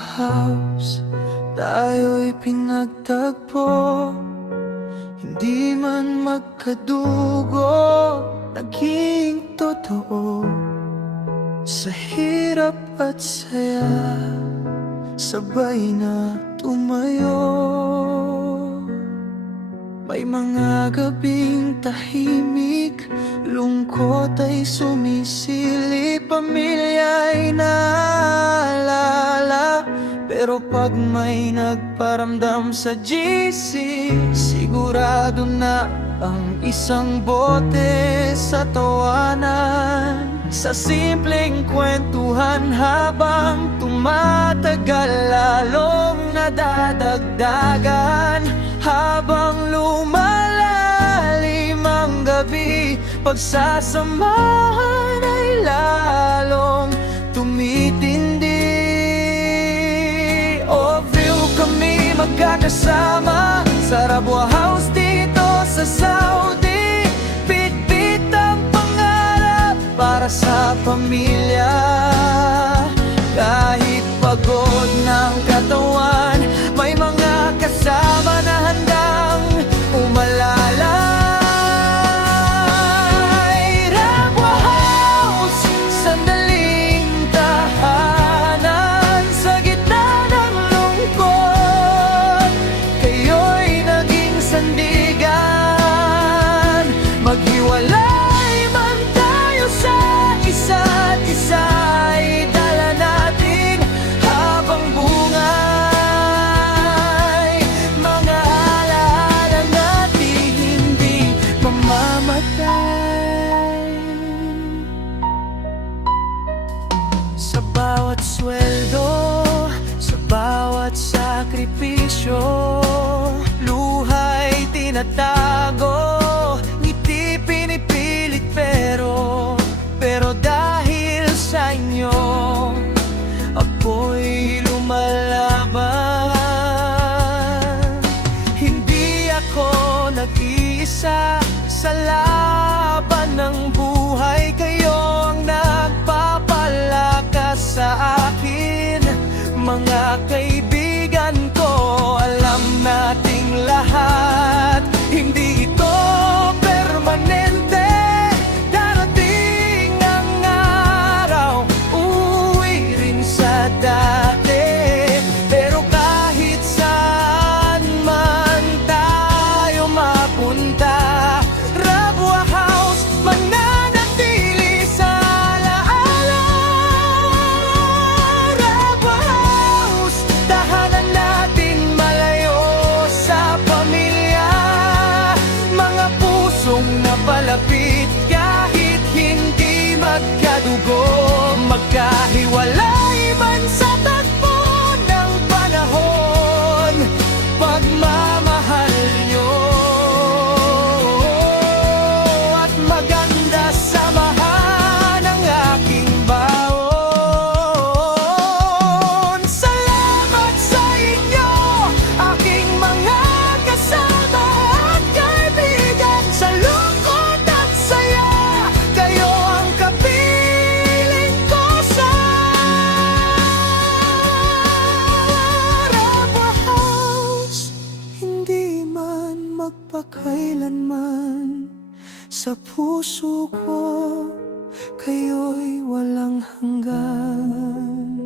House, tayo'y pinagtagpo. Hindi man magkadugo, naging totoo. Sa hirap at saya, sabay na tumayo. May mga gabing tahimik, lungkot ay sumisilip, pamilya'y naalala. Pero pag may nagparamdam sa GC, sigurado na ang isang bote sa tawanan. Sa simpleng kwentuhan habang tumatagal, lalong nadadagdagan. Habang lumalalim ang gabi, pagsasamahan ay lalong tumitindi. O feel kami magkakasama sa Rabua House dito sa Saudi. Bit-bit ang pangarap para sa pamilya. Kahit pagod ng katawan, may mga kasama na handang umalalay. Rabua House, sandaling tahanan sa gitna ng lungkot. Kayo'y naging sandigan. Maghiwalay man tayo sa isa't isa, idala natin habang bungay. Mga alaala natin hindi mamamatay. Sa bawat sweldo, sa bawat sakripisyo, luha'y tinatago, ngiti pinipilit, pero dahil sa inyo, ako'y lumalaban. Hindi ako nag-iisa sa laban ng buhay, kayo ang nagpapalakas sa akin. Mga kaibigan ko, alam nating lahat, hindi ito permanente. Darating ang araw, uuwi rin sa dati. Pero kahit saan man tayo mapunta, Rabua House mananatili sa alaala. Rabua House, tahanan natin malayo sa pamilya. Mga pusong napalapit kahit hindi magkadugo, magkahiwalay man sa tagpo ng panahon. Pagmamahal nyo at maganda samahan ang aking baon. Salamat sa inyo, aking mga kasama at kaibigan. Sa lungkot at saya, kayo ang kapiling ko sa Rabua House. Hindi man magpakailanman, sa puso ko kayo'y walang hanggan.